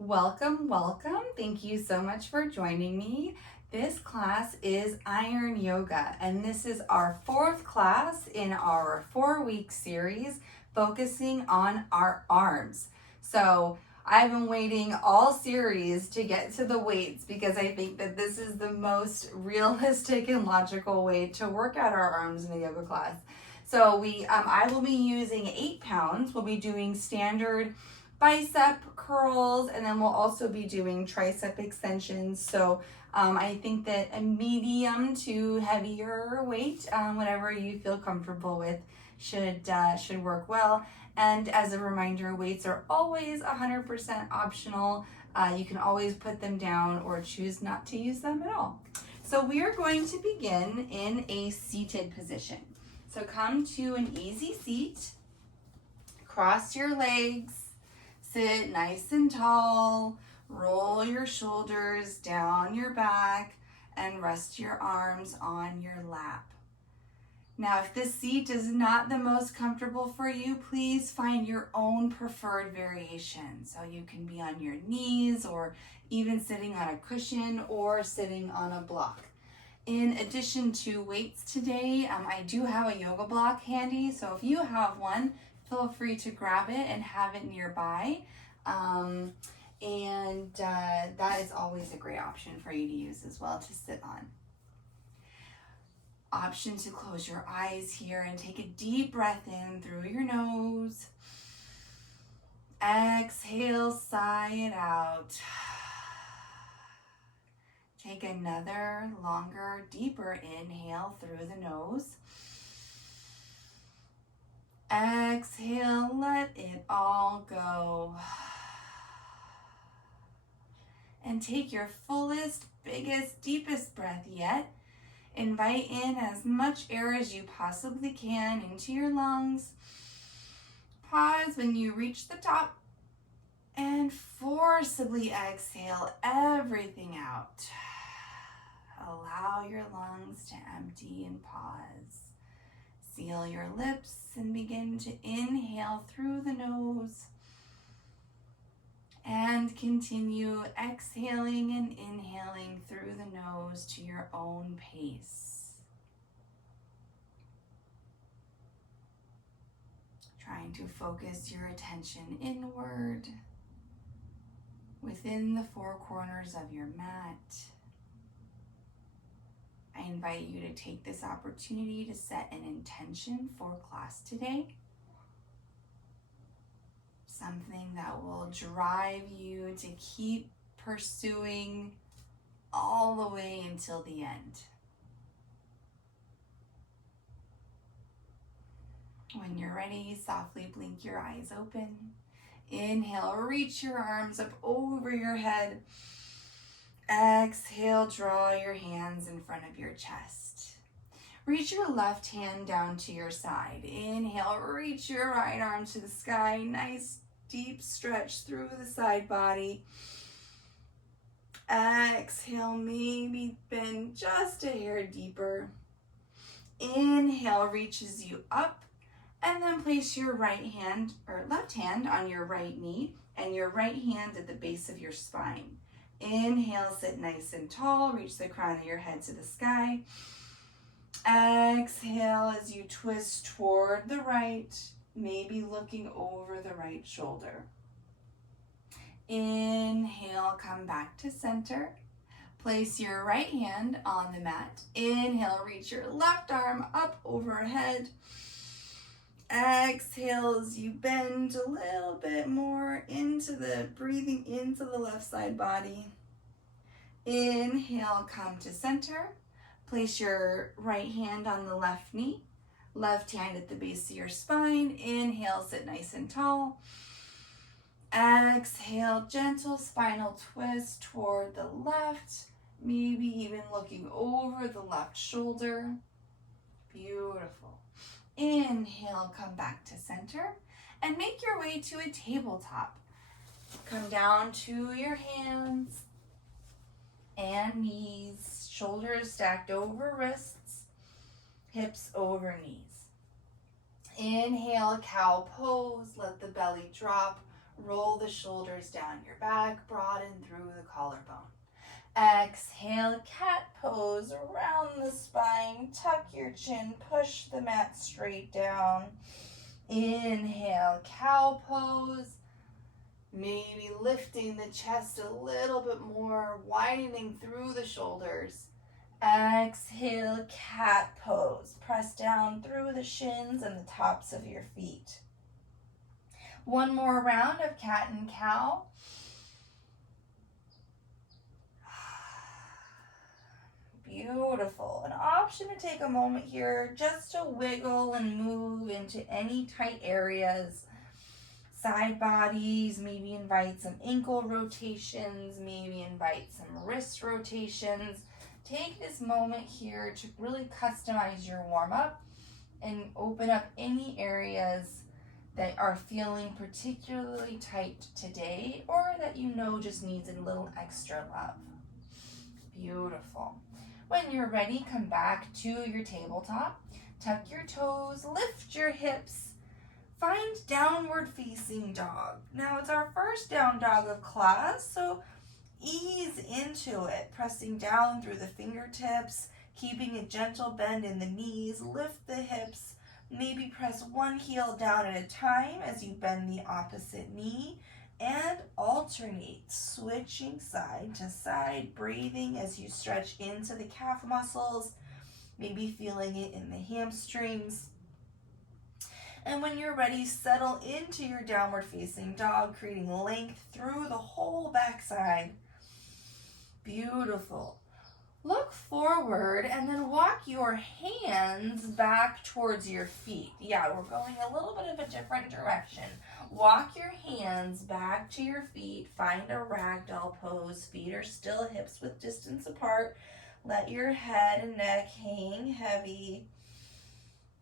Welcome, welcome. Thank you so much for joining me. This class is Iron Yoga, and this is our fourth class in our 4-week series focusing on our arms. So I've been waiting all series to get to the weights because I think that this is the most realistic and logical way to work out our arms in a yoga class. So I will be using 8 pounds. We'll be doing standard bicep curls, and then we'll also be doing tricep extensions. So I think that a medium to heavier weight, whatever you feel comfortable with, should work well. And as a reminder, weights are always 100% optional. You can always put them down or choose not to use them at all. So we are going to begin in a seated position. So come to an easy seat, cross your legs, sit nice and tall, roll your shoulders down your back, and rest your arms on your lap. Now, if this seat is not the most comfortable for you, please find your own preferred variation. So you can be on your knees or even sitting on a cushion or sitting on a block. In addition to weights today, I do have a yoga block handy. So if you have one, feel free to grab it and have it nearby. That is always a great option for you to use as well to sit on. Option to close your eyes here and take a deep breath in through your nose. Exhale, sigh it out. Take another longer, deeper inhale through the nose. Exhale, let it all go. And take your fullest, biggest, deepest breath yet. Invite in as much air as you possibly can into your lungs. Pause when you reach the top and forcibly exhale everything out. Allow your lungs to empty and pause. Seal your lips and begin to inhale through the nose. And continue exhaling and inhaling through the nose to your own pace. Trying to focus your attention inward within the 4 corners of your mat. I invite you to take this opportunity to set an intention for class today. Something that will drive you to keep pursuing all the way until the end. When you're ready, softly blink your eyes open. Inhale, reach your arms up over your head. Exhale, draw your hands in front of your chest. Reach your left hand down to your side. Inhale, reach your right arm to the sky. Nice deep stretch through the side body. Exhale, maybe bend just a hair deeper. Inhale reaches you up, and then place your right hand or left hand on your right knee and your right hand at the base of your spine. Inhale, sit nice and tall, reach the crown of your head to the sky. Exhale as you twist toward the right, maybe looking over the right shoulder. Inhale, come back to center. Place your right hand on the mat. Inhale, reach your left arm up overhead. Exhale as you bend a little bit more breathing into the left side body. Inhale, come to center. Place your right hand on the left knee. Left hand at the base of your spine. Inhale, sit nice and tall. Exhale, gentle spinal twist toward the left. Maybe even looking over the left shoulder. Beautiful. Inhale, come back to center and make your way to a tabletop. Come down to your hands and knees, shoulders stacked over wrists, hips over knees. Inhale, cow pose, let the belly drop, Roll the shoulders down your back, broaden through the collarbone. Exhale, cat pose, around the spine, tuck your chin, push the mat straight down. Inhale, cow pose, maybe lifting the chest a little bit more, widening through the shoulders. Exhale, cat pose, press down through the shins and the tops of your feet. One more round of cat and cow. Beautiful. An option to take a moment here just to wiggle and move into any tight areas. Side bodies, maybe invite some ankle rotations, maybe invite some wrist rotations. Take this moment here to really customize your warm-up and open up any areas that are feeling particularly tight today or that you know just needs a little extra love. Beautiful. When you're ready, come back to your tabletop. Tuck your toes, lift your hips. Find downward facing dog. Now it's our first down dog of class, so ease into it, pressing down through the fingertips, keeping a gentle bend in the knees, lift the hips, maybe press one heel down at a time as you bend the opposite knee, and alternate, switching side to side, breathing as you stretch into the calf muscles, maybe feeling it in the hamstrings. And when you're ready, settle into your downward facing dog, creating length through the whole backside. Beautiful. Look forward and then walk your hands back towards your feet. Yeah, we're going a little bit of a different direction. Walk your hands back to your feet. Find a ragdoll pose. Feet are still hips width distance apart. Let your head and neck hang heavy.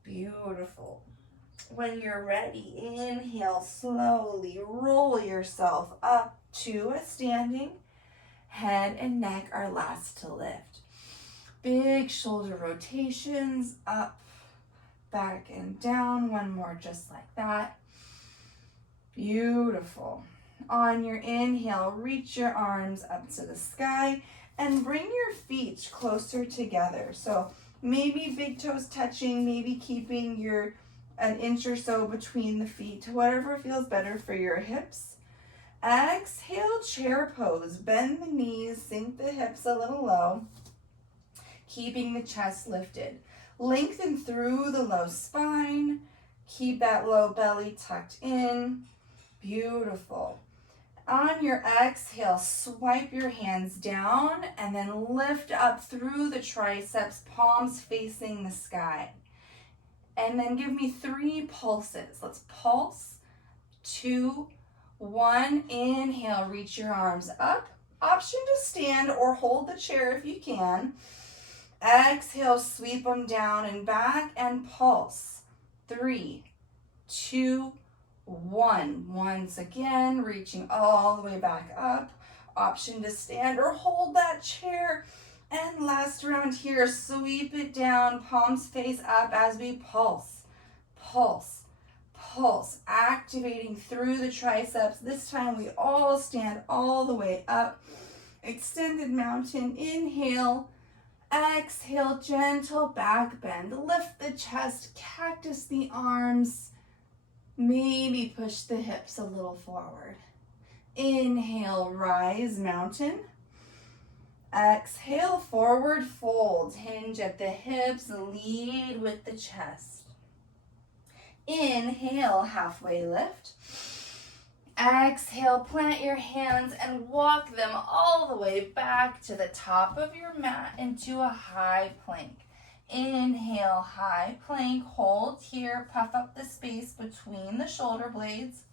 Beautiful. When you're ready, inhale, slowly roll yourself up to a standing. Head and neck are last to lift. Big shoulder rotations, up, back, and down. One more just like that. Beautiful. On your inhale, reach your arms up to the sky and bring your feet closer together. So maybe big toes touching, maybe keeping an inch or so between the feet, whatever feels better for your hips. Exhale, chair pose. Bend the knees, sink the hips a little low, keeping the chest lifted. Lengthen through the low spine. Keep that low belly tucked in. Beautiful. On your exhale, swipe your hands down and then lift up through the triceps, palms facing the sky. And then give me 3 pulses. Let's pulse. 2, 1. Inhale, reach your arms up. Option to stand or hold the chair if you can. Exhale, sweep them down and back and pulse. 3, 2, 1. Once again, reaching all the way back up. Option to stand or hold that chair. And last round here, sweep it down, palms face up as we pulse. Pulse, pulse, activating through the triceps. This time we all stand all the way up. Extended mountain, inhale. Exhale, gentle back bend. Lift the chest, cactus the arms. Maybe push the hips a little forward. Inhale, rise, mountain. Exhale, forward fold. Hinge at the hips, lead with the chest. Inhale, halfway lift. Exhale, plant your hands and walk them all the way back to the top of your mat into a high plank. Inhale, high plank, hold here, puff up the space between the shoulder blades.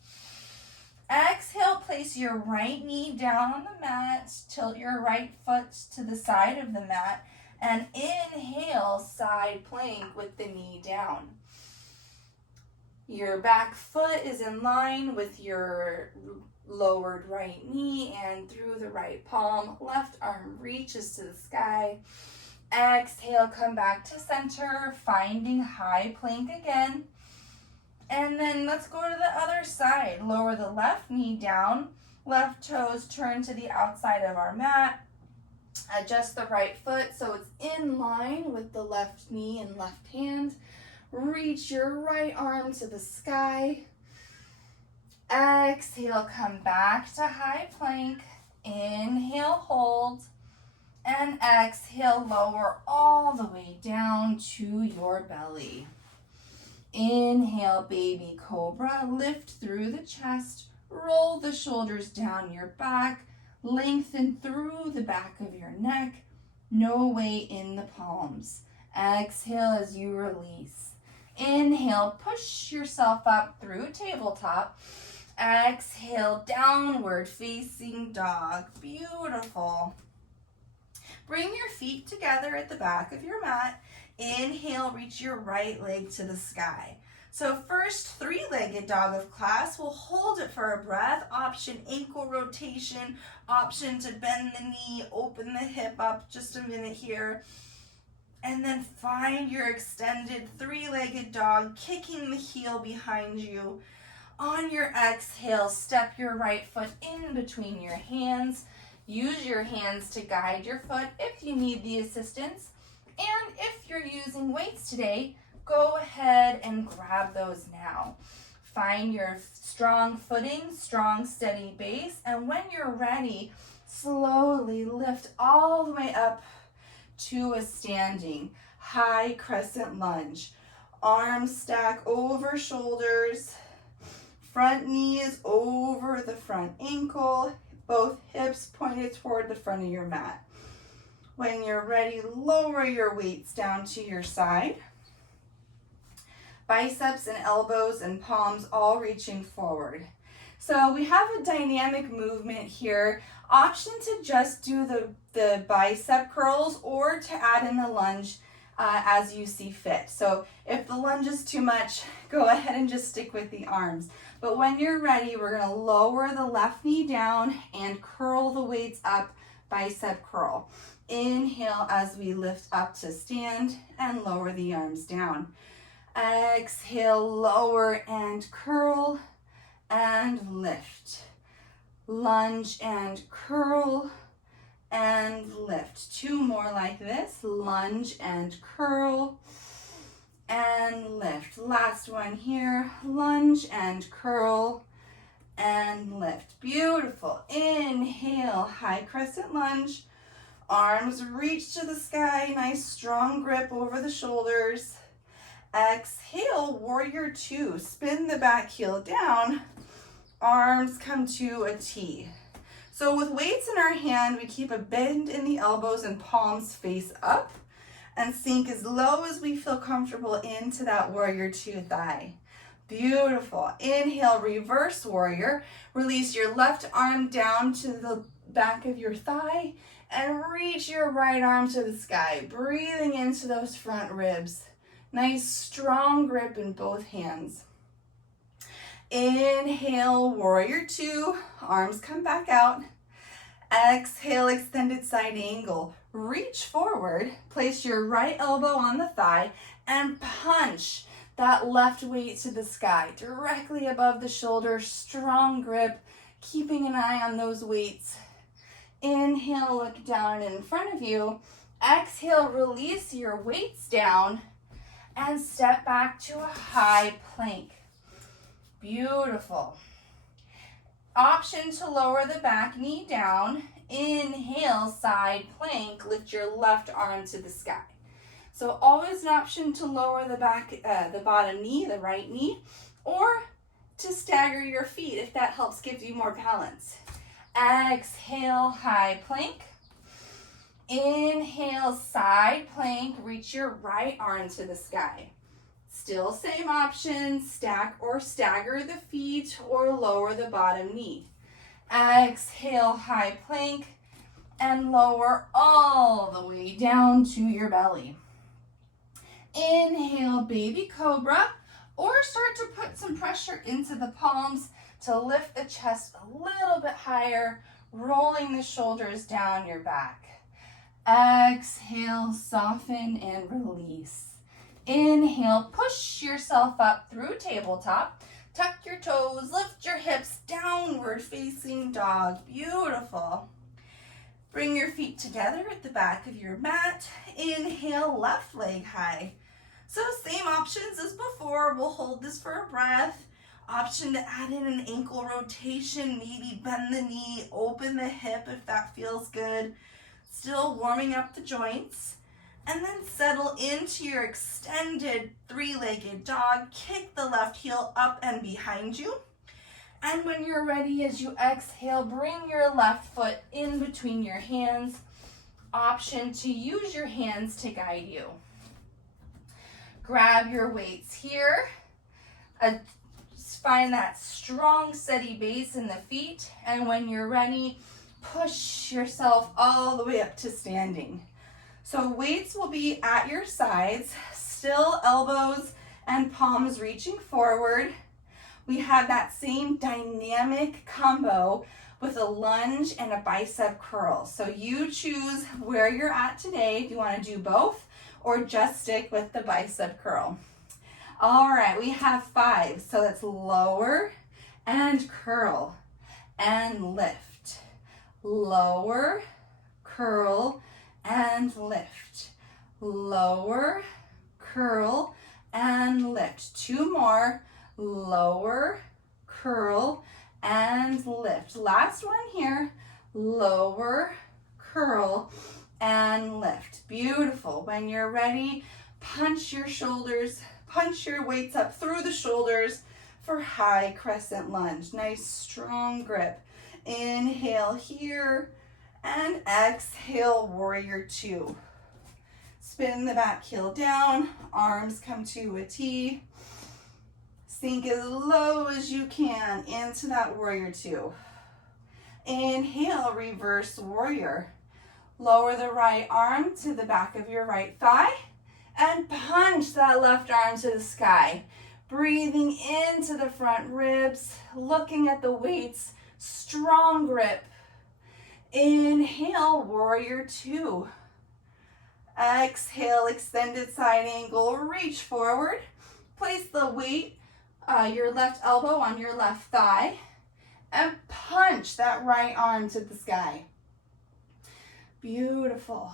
Exhale, place your right knee down on the mat, tilt your right foot to the side of the mat, and inhale, side plank with the knee down. Your back foot is in line with your lowered right knee and through the right palm. Left arm reaches to the sky. Exhale, come back to center, finding high plank again. And then let's go to the other side. Lower the left knee down, left toes turn to the outside of our mat. Adjust the right foot so it's in line with the left knee and left hand. Reach your right arm to the sky. Exhale, come back to high plank. Inhale, hold. And exhale, lower all the way down to your belly. Inhale, baby cobra. Lift through the chest. Roll the shoulders down your back. Lengthen through the back of your neck. No weight in the palms. Exhale as you release. Inhale, push yourself up through tabletop. Exhale, downward facing dog. Beautiful. Bring your feet together at the back of your mat. Inhale, reach your right leg to the sky. So first, three-legged dog of class. We'll hold it for a breath. Option ankle rotation. Option to bend the knee, open the hip up. Just a minute here. And then find your extended three-legged dog, kicking the heel behind you. On your exhale, step your right foot in between your hands. Use your hands to guide your foot if you need the assistance. And if you're using weights today, go ahead and grab those now. Find your strong footing, strong steady base, and when you're ready, slowly lift all the way up to a standing high crescent lunge. Arms stack over shoulders, front knee is over the front ankle, both hips pointed toward the front of your mat. When you're ready, lower your weights down to your side. Biceps and elbows and palms all reaching forward. So we have a dynamic movement here. Option to just do the bicep curls or to add in the lunge as you see fit. So if the lunge is too much, go ahead and just stick with the arms. But when you're ready, we're going to lower the left knee down and curl the weights up, bicep curl. Inhale as we lift up to stand and lower the arms down. Exhale, lower and curl and lift. Lunge and curl and lift. Two more like this. Lunge and curl and lift. Last one here. Lunge and curl and lift. Beautiful. Inhale, high crescent lunge. Arms reach to the sky. Nice strong grip over the shoulders. Exhale, warrior two. Spin the back heel down. Arms come to a T. So with weights in our hand, we keep a bend in the elbows and palms face up and sink as low as we feel comfortable into that warrior two thigh. Beautiful. Inhale, reverse warrior. Release your left arm down to the back of your thigh and reach your right arm to the sky, breathing into those front ribs. Nice strong grip in both hands. Inhale, warrior two, arms come back out. Exhale, extended side angle. Reach forward, place your right elbow on the thigh and punch that left weight to the sky, directly above the shoulder, strong grip, keeping an eye on those weights. Inhale, look down in front of you. Exhale, release your weights down and step back to a high plank. Beautiful. Option to lower the back knee down. Inhale, side plank. Lift your left arm to the sky. So always an option to lower the bottom knee, the right knee, or to stagger your feet if that helps give you more balance. Exhale, high plank. Inhale, side plank. Reach your right arm to the sky. Still same option, stack or stagger the feet or lower the bottom knee. Exhale, high plank, and lower all the way down to your belly. Inhale, baby cobra, or start to put some pressure into the palms to lift the chest a little bit higher, rolling the shoulders down your back. Exhale, soften and release. Inhale, push yourself up through tabletop. Tuck your toes, lift your hips, downward facing dog. Beautiful. Bring your feet together at the back of your mat. Inhale, left leg high. So same options as before. We'll hold this for a breath. Option to add in an ankle rotation, maybe bend the knee, open the hip if that feels good. Still warming up the joints. And then settle into your extended three-legged dog. Kick the left heel up and behind you. And when you're ready, as you exhale, bring your left foot in between your hands. Option to use your hands to guide you. Grab your weights here. Find that strong, steady base in the feet. And when you're ready, push yourself all the way up to standing. So weights will be at your sides, still elbows and palms reaching forward. We have that same dynamic combo with a lunge and a bicep curl. So you choose where you're at today, if you want to do both or just stick with the bicep curl. All right, we have 5. So that's lower and curl and lift. Lower, curl, and lift. Lower, curl, and lift. 2 more. Lower, curl, and lift. Last one here. Lower, curl, and lift. Beautiful. When you're ready, punch your shoulders, punch your weights up through the shoulders for high crescent lunge. Nice strong grip. Inhale here and exhale, warrior 2. Spin the back heel down, arms come to a T. Sink as low as you can into that warrior 2. Inhale, reverse warrior. Lower the right arm to the back of your right thigh and punch that left arm to the sky. Breathing into the front ribs, looking at the weights, strong grip. Inhale, warrior 2. Exhale, extended side angle, reach forward. Place the weight, your left elbow on your left thigh, and punch that right arm to the sky. Beautiful.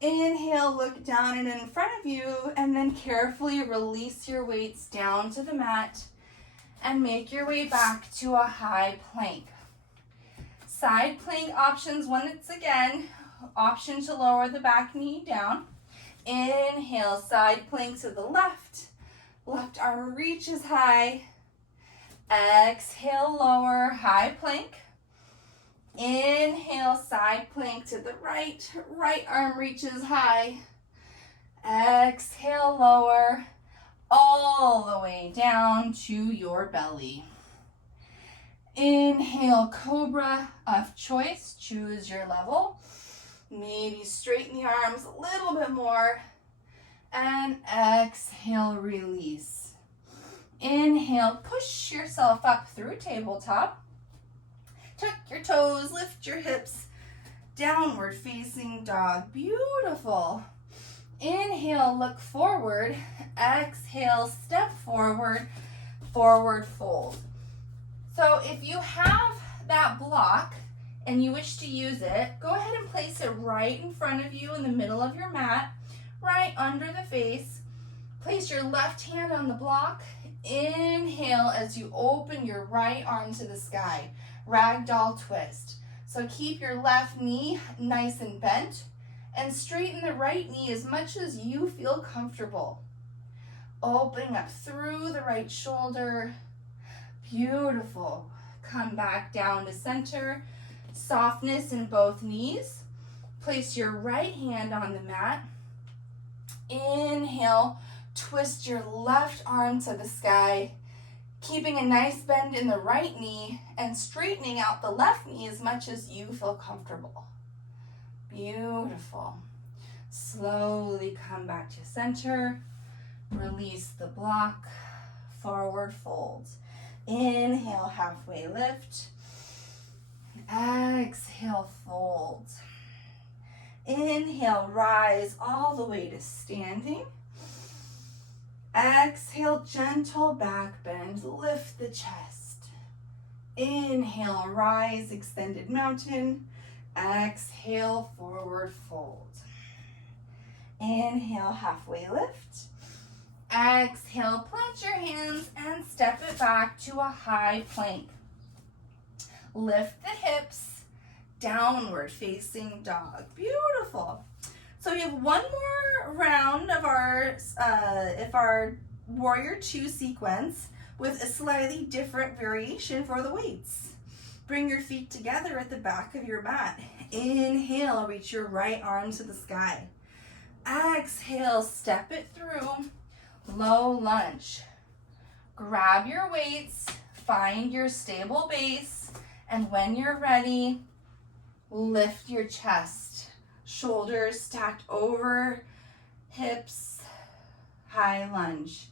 Inhale, look down and in front of you, and then carefully release your weights down to the mat and make your way back to a high plank. Side plank options, once again, option to lower the back knee down. Inhale, side plank to the left. Left arm reaches high. Exhale, lower, high plank. Inhale, side plank to the right. Right arm reaches high. Exhale, lower, all the way down to your belly. Inhale, cobra of choice. Choose your level. Maybe straighten the arms a little bit more. And exhale, release. Inhale, push yourself up through tabletop. Tuck your toes, lift your hips. Downward facing dog. Beautiful. Inhale, look forward. Exhale, step forward. Forward fold. So if you have that block and you wish to use it, go ahead and place it right in front of you in the middle of your mat, right under the face. Place your left hand on the block. Inhale as you open your right arm to the sky. Ragdoll twist. So keep your left knee nice and bent and straighten the right knee as much as you feel comfortable. Opening up through the right shoulder. Beautiful. Come back down to center. Softness in both knees. Place your right hand on the mat. Inhale, twist your left arm to the sky, keeping a nice bend in the right knee and straightening out the left knee as much as you feel comfortable. Beautiful. Slowly come back to center. Release the block. Forward fold. Inhale, halfway lift. Exhale, fold. Inhale, rise all the way to standing. Exhale, gentle back bend, lift the chest. Inhale, rise, extended mountain. Exhale, forward fold. Inhale, halfway lift. Exhale, plant your hands and step it back to a high plank. Lift the hips, downward facing dog. Beautiful. So we have one more round of our warrior two sequence with a slightly different variation for the weights. Bring your feet together at the back of your mat. Inhale, reach your right arm to the sky. Exhale, step it through. Low lunge. Grab your weights, find your stable base, and when you're ready, lift your chest. Shoulders stacked over hips, high lunge.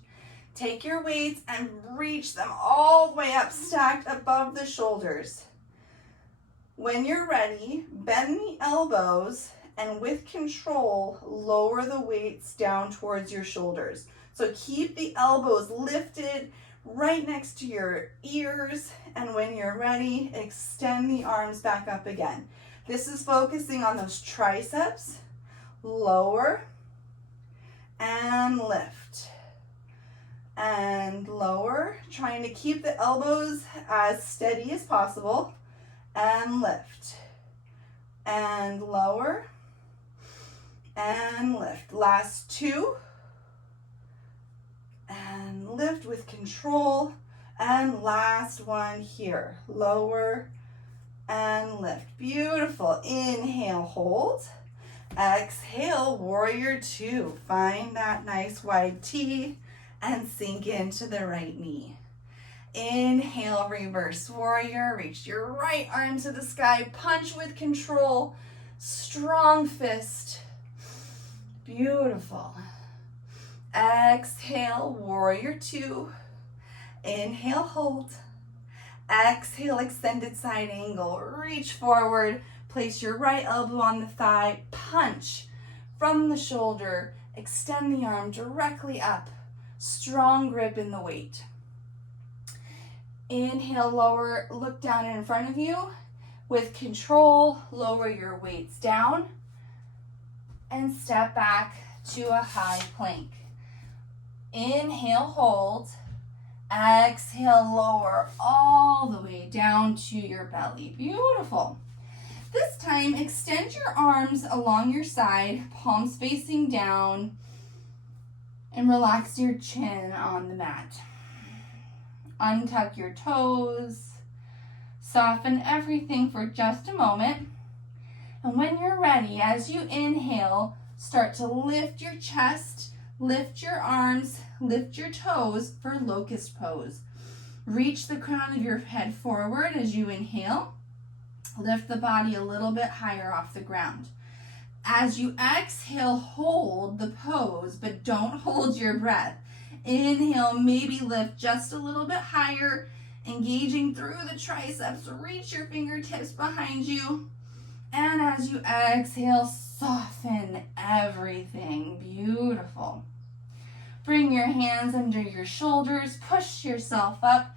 Take your weights and reach them all the way up, stacked above the shoulders. When you're ready, bend the elbows and with control, lower the weights down towards your shoulders. So keep the elbows lifted right next to your ears, and when you're ready, extend the arms back up again. This is focusing on those triceps. Lower and lift and lower, trying to keep the elbows as steady as possible, and lift and lower and lift. Last two, and lift with control, and last one here, lower and lift. Beautiful. Inhale, hold. Exhale, warrior two. Find that nice wide T and sink into the right knee. Inhale, reverse warrior. Reach your right arm to the sky. Punch with control. Strong fist. Beautiful. Exhale, warrior two. Inhale, hold. Exhale, extended side angle. Reach forward. Place your right elbow on the thigh. Punch from the shoulder. Extend the arm directly up. Strong grip in the weight. Inhale, lower, look down in front of you. With control, lower your weights down and step back to a high plank. Inhale, hold. Exhale, lower all the way down to your belly. Beautiful. This time, extend your arms along your side, palms facing down, and relax your chin on the mat. Untuck your toes. Soften everything for just a moment. And when you're ready, as you inhale, start to lift your chest, lift your arms, lift your toes for locust pose. Reach the crown of your head forward as you inhale. Lift the body a little bit higher off the ground. As you exhale, hold the pose, but don't hold your breath. Inhale, maybe lift just a little bit higher, engaging through the triceps. Reach your fingertips behind you. And as you exhale, soften everything. Beautiful. Bring your hands under your shoulders. Push yourself up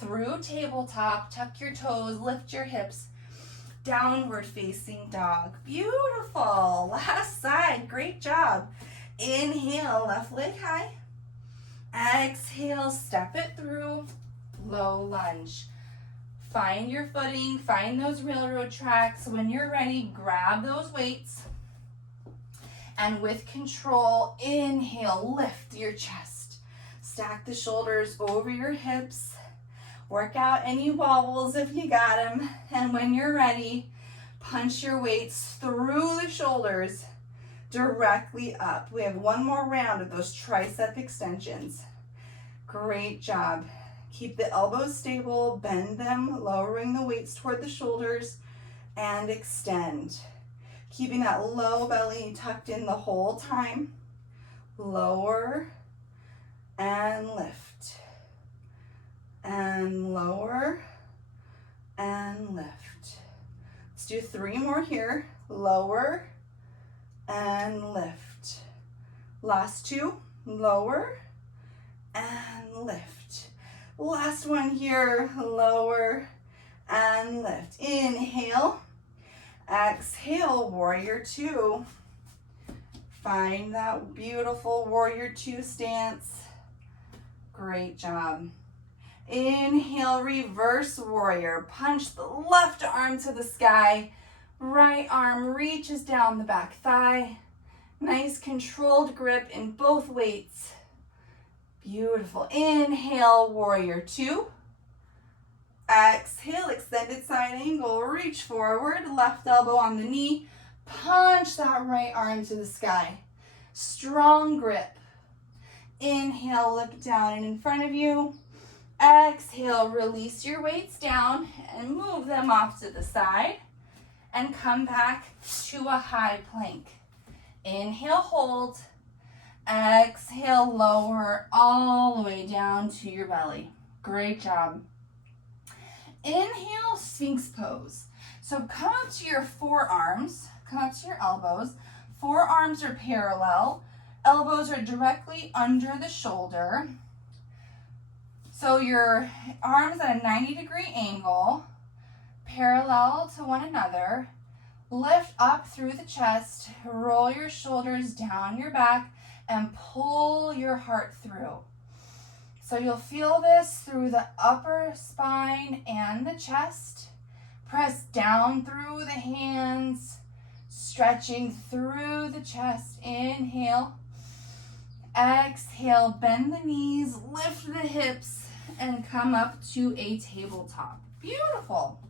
through tabletop. Tuck your toes, lift your hips. Downward facing dog. Beautiful. Last side. Great job. Inhale, left leg high. Exhale, step it through. Low lunge. Find your footing. Find those railroad tracks. When you're ready, grab those weights. And with control, inhale, lift your chest. Stack the shoulders over your hips. Work out any wobbles if you got them. And when you're ready, punch your weights through the shoulders directly up. We have one more round of those tricep extensions. Great job. Keep the elbows stable, bend them, lowering the weights toward the shoulders, and extend. Keeping that low belly tucked in the whole time. Lower and lift. And lower and lift. Let's do 3 more here. Lower and lift. Last 2. Lower and lift. Last one here, lower and lift. Inhale, exhale, warrior two. Find that beautiful warrior two stance. Great job. Inhale, reverse warrior. Punch the left arm to the sky. Right arm reaches down the back thigh. Nice controlled grip in both weights. Beautiful. Inhale, warrior two. Exhale, extended side angle. Reach forward, left elbow on the knee. Punch that right arm to the sky. Strong grip. Inhale, lift down and in front of you. Exhale, release your weights down and move them off to the side. And come back to a high plank. Inhale, hold. Exhale, lower all the way down to your belly. Great job. Inhale, Sphinx pose. So come up to your forearms, come up to your elbows. Forearms are parallel. Elbows are directly under the shoulder. So your arms at a 90-degree angle, parallel to one another. Lift up through the chest, roll your shoulders down your back, and pull your heart through. So you'll feel this through the upper spine and the chest. Press down through the hands, stretching through the chest. Inhale. Exhale, bend the knees, lift the hips, and come up to a tabletop. Beautiful.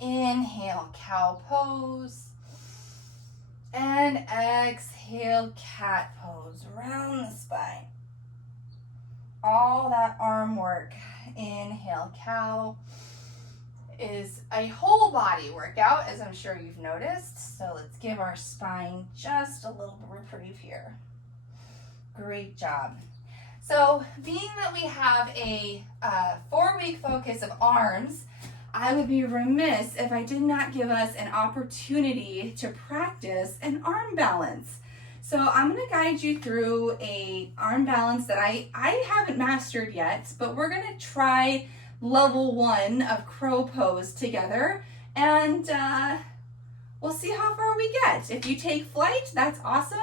Inhale, cow pose. And exhale, cat pose. Round the spine. All that arm work. Inhale, cow is a whole body workout, as I'm sure you've noticed. So let's give our spine just a little reprieve here. Great job. So being that we have a 4-week focus of arms, I would be remiss if I did not give us an opportunity to practice an arm balance. So I'm going to guide you through a arm balance that I haven't mastered yet, but we're going to try level 1 of crow pose together, and we'll see how far we get. If you take flight, that's awesome.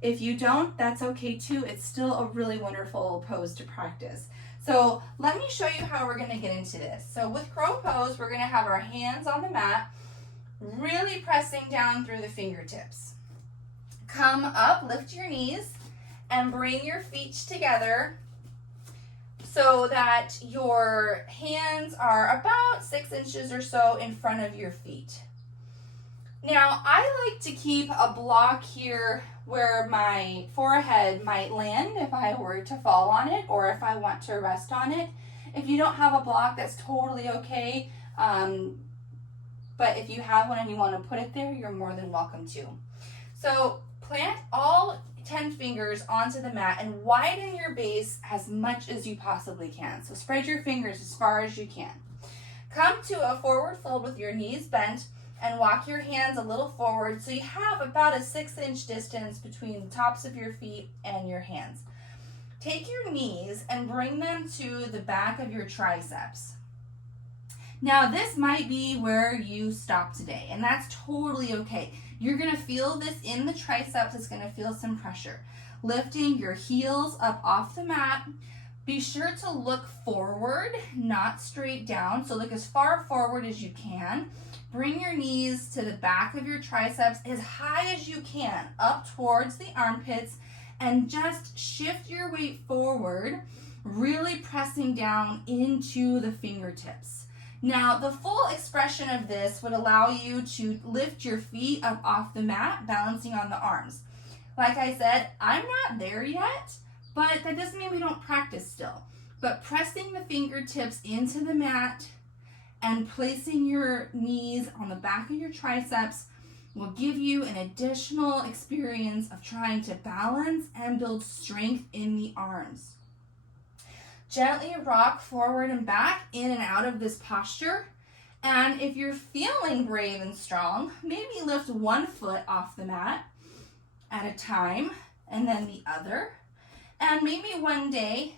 If you don't, that's okay too. It's still a really wonderful pose to practice. So let me show you how we're going to get into this. So with crow pose, we're going to have our hands on the mat, really pressing down through the fingertips. Come up, lift your knees, and bring your feet together so that your hands are about 6 inches or so in front of your feet. Now, I like to keep a block here where my forehead might land if I were to fall on it or if I want to rest on it. If you don't have a block, that's totally okay. But if you have one and you want to put it there, you're more than welcome to. So plant all 10 fingers onto the mat and widen your base as much as you possibly can. So spread your fingers as far as you can. Come to a forward fold with your knees bent and walk your hands a little forward so you have about a 6-inch distance between the tops of your feet and your hands. Take your knees and bring them to the back of your triceps. Now this might be where you stop today, and that's totally okay. You're going to feel this in the triceps. It's going to feel some pressure. Lifting your heels up off the mat. Be sure to look forward, not straight down. So look as far forward as you can. Bring your knees to the back of your triceps as high as you can, up towards the armpits, and just shift your weight forward, really pressing down into the fingertips. Now, the full expression of this would allow you to lift your feet up off the mat, balancing on the arms. Like I said, I'm not there yet, but that doesn't mean we don't practice still. But pressing the fingertips into the mat and placing your knees on the back of your triceps will give you an additional experience of trying to balance and build strength in the arms. Gently rock forward and back, in and out of this posture. And if you're feeling brave and strong, maybe lift one foot off the mat at a time and then the other. And maybe one day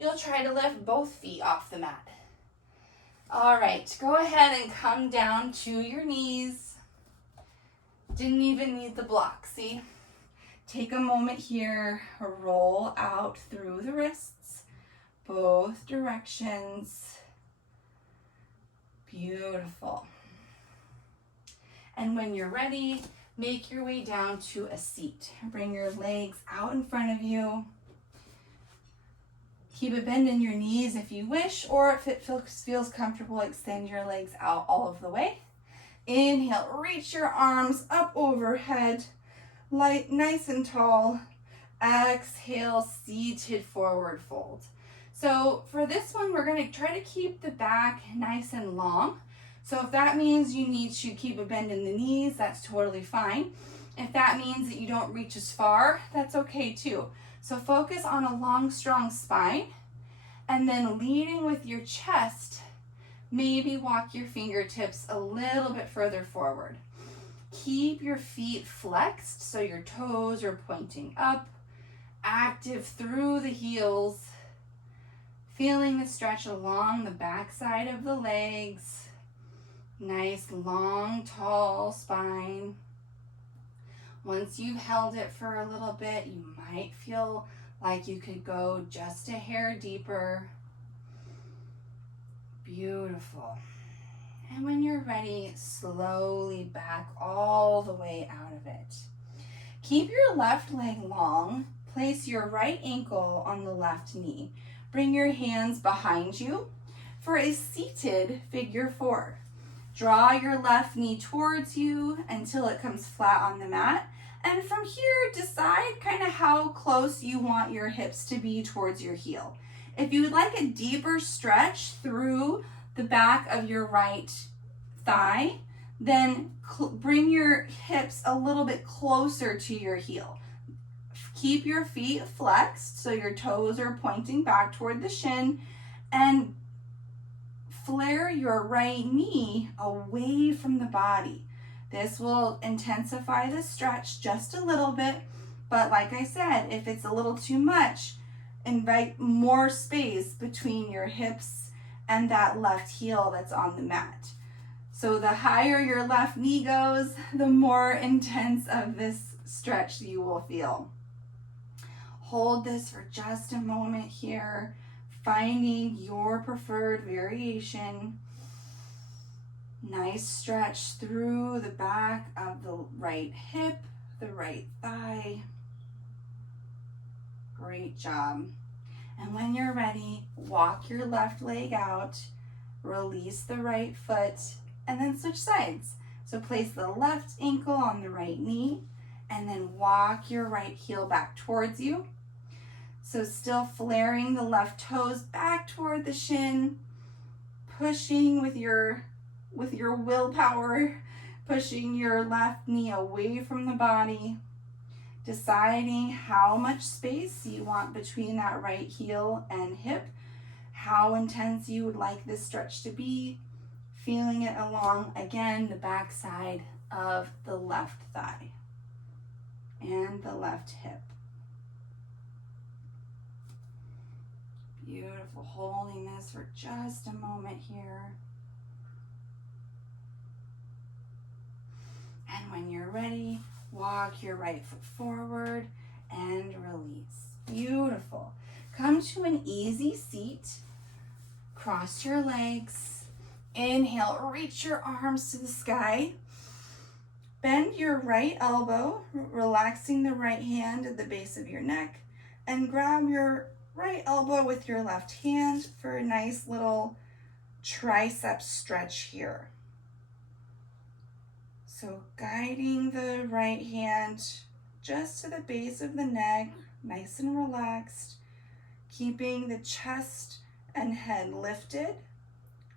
you'll try to lift both feet off the mat. All right, go ahead and come down to your knees. Didn't even need the block, see? Take a moment here, roll out through the wrists, both directions. Beautiful. And when you're ready, make your way down to a seat. Bring your legs out in front of you. Keep a bend in your knees if you wish, or if it feels comfortable, extend your legs out all of the way. Inhale, reach your arms up overhead, light, nice and tall. Exhale, seated forward fold. So for this one, we're going to try to keep the back nice and long. So if that means you need to keep a bend in the knees, that's totally fine. If that means that you don't reach as far, that's okay too. So focus on a long, strong spine, and then leading with your chest, maybe walk your fingertips a little bit further forward. Keep your feet flexed so your toes are pointing up, active through the heels, feeling the stretch along the back side of the legs. Nice, long, tall spine. Once you've held it for a little bit, you might feel like you could go just a hair deeper. Beautiful. And when you're ready, slowly back all the way out of it. Keep your left leg long. Place your right ankle on the left knee. Bring your hands behind you for a seated figure four. Draw your left knee towards you until it comes flat on the mat. And from here, decide kind of how close you want your hips to be towards your heel. If you would like a deeper stretch through the back of your right thigh, then bring your hips a little bit closer to your heel. Keep your feet flexed so your toes are pointing back toward the shin, and flare your right knee away from the body. This will intensify the stretch just a little bit, but like I said, if it's a little too much, invite more space between your hips and that left heel that's on the mat. So the higher your left knee goes, the more intense of this stretch you will feel. Hold this for just a moment here, finding your preferred variation. Nice stretch through the back of the right hip, the right thigh. Great job. And when you're ready, walk your left leg out, release the right foot, and then switch sides. So place the left ankle on the right knee, and then walk your right heel back towards you. So still flaring the left toes back toward the shin, pushing with your willpower, pushing your left knee away from the body, deciding how much space you want between that right heel and hip, how intense you would like this stretch to be, feeling it along, again, the back side of the left thigh and the left hip. Beautiful, holding this for just a moment here. And when you're ready, walk your right foot forward and release. Beautiful. Come to an easy seat. Cross your legs. Inhale, reach your arms to the sky. Bend your right elbow, relaxing the right hand at the base of your neck, and grab your right elbow with your left hand for a nice little tricep stretch here. So guiding the right hand just to the base of the neck, nice and relaxed, keeping the chest and head lifted.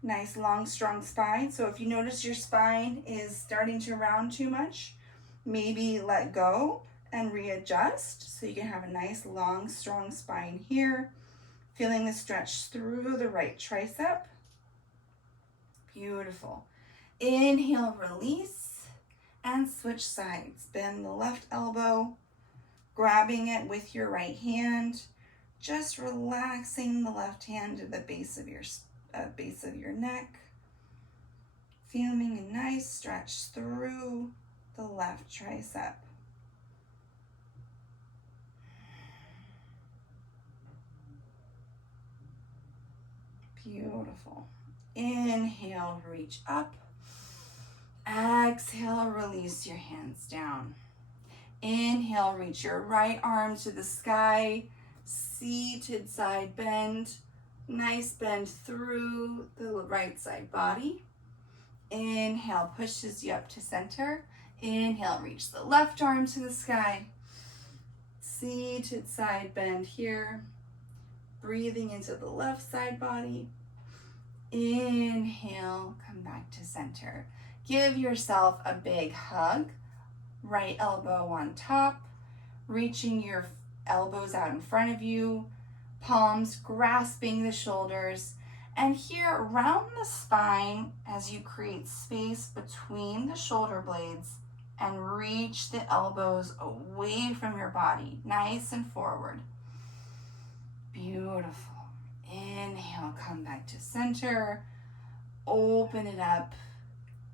Nice, long, strong spine. So if you notice your spine is starting to round too much, maybe let go and readjust so you can have a nice, long, strong spine here. Feeling the stretch through the right tricep. Beautiful. Inhale, release, and switch sides. Bend the left elbow, grabbing it with your right hand. Just relaxing the left hand to the base of your neck. Feeling a nice stretch through the left tricep. Beautiful. Inhale, reach up. Exhale, release your hands down. Inhale, reach your right arm to the sky. Seated side bend. Nice bend through the right side body. Inhale, pushes you up to center. Inhale, reach the left arm to the sky. Seated side bend here. Breathing into the left side body. Inhale, come back to center. Give yourself a big hug. Right elbow on top. Reaching your elbows out in front of you. Palms grasping the shoulders. And here around the spine as you create space between the shoulder blades and reach the elbows away from your body, nice and forward. Beautiful. Inhale, come back to center, open it up,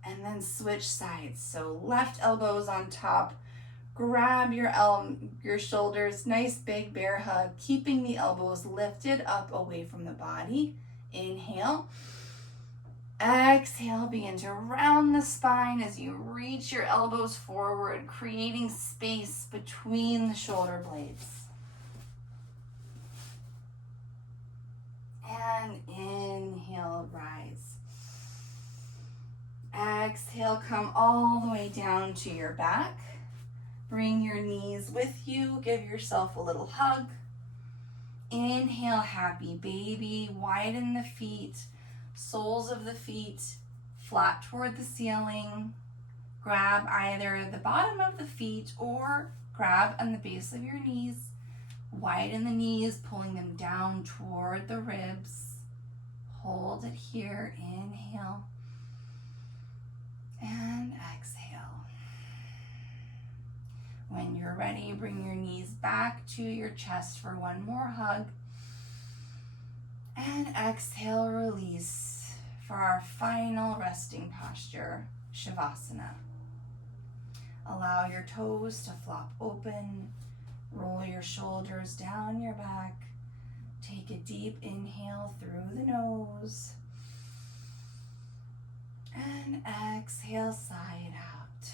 and then switch sides. So left elbows on top, grab your shoulders, nice big bear hug, keeping the elbows lifted up away from the body. Inhale. Exhale, begin to round the spine as you reach your elbows forward, creating space between the shoulder blades. And inhale, rise. Exhale, come all the way down to your back. Bring your knees with you. Give yourself a little hug. Inhale, happy baby. Widen the feet. Soles of the feet flat toward the ceiling. Grab either the bottom of the feet or grab on the base of your knees. Widen the knees, pulling them down toward the ribs. Hold it here. Inhale. And exhale. When you're ready, bring your knees back to your chest for one more hug. And exhale, release for our final resting posture, Shavasana. Allow your toes to flop open. Roll your shoulders down your back. Take a deep inhale through the nose. And exhale, side out.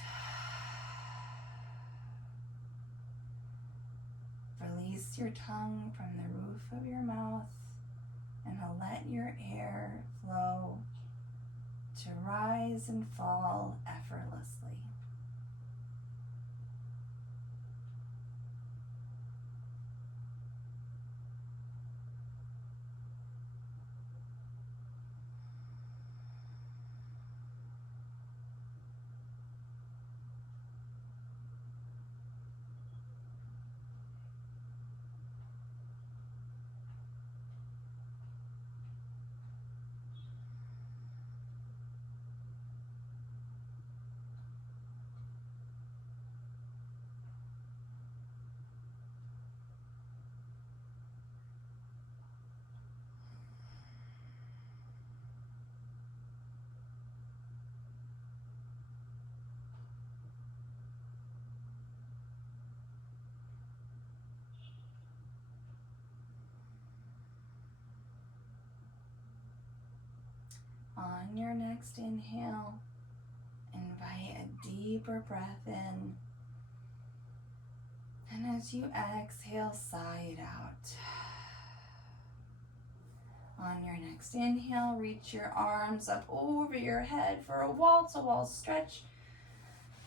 Release your tongue from the roof of your mouth and let your air flow to rise and fall effortlessly. On your next inhale, invite a deeper breath in. And as you exhale, sigh it out. On your next inhale, reach your arms up over your head for a wall-to-wall stretch.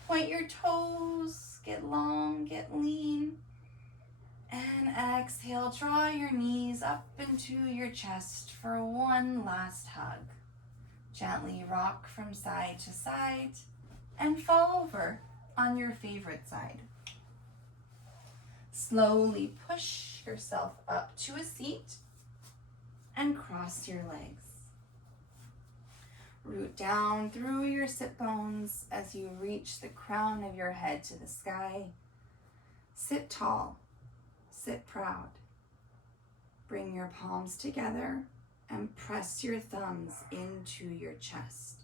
Point your toes, get long, get lean. And exhale, draw your knees up into your chest for one last hug. Gently rock from side to side and fall over on your favorite side. Slowly push yourself up to a seat and cross your legs. Root down through your sit bones as you reach the crown of your head to the sky. Sit tall, sit proud. Bring your palms together and press your thumbs into your chest.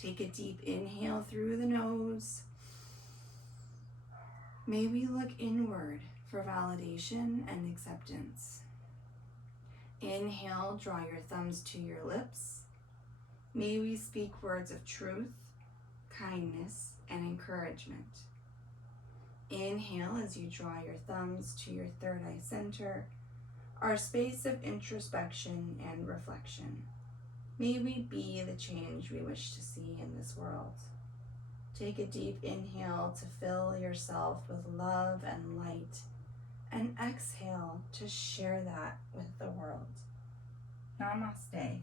Take a deep inhale through the nose. May we look inward for validation and acceptance. Inhale, draw your thumbs to your lips. May we speak words of truth, kindness, and encouragement. Inhale as you draw your thumbs to your third eye center, our space of introspection and reflection. May we be the change we wish to see in this world. Take a deep inhale to fill yourself with love and light, and exhale to share that with the world. Namaste.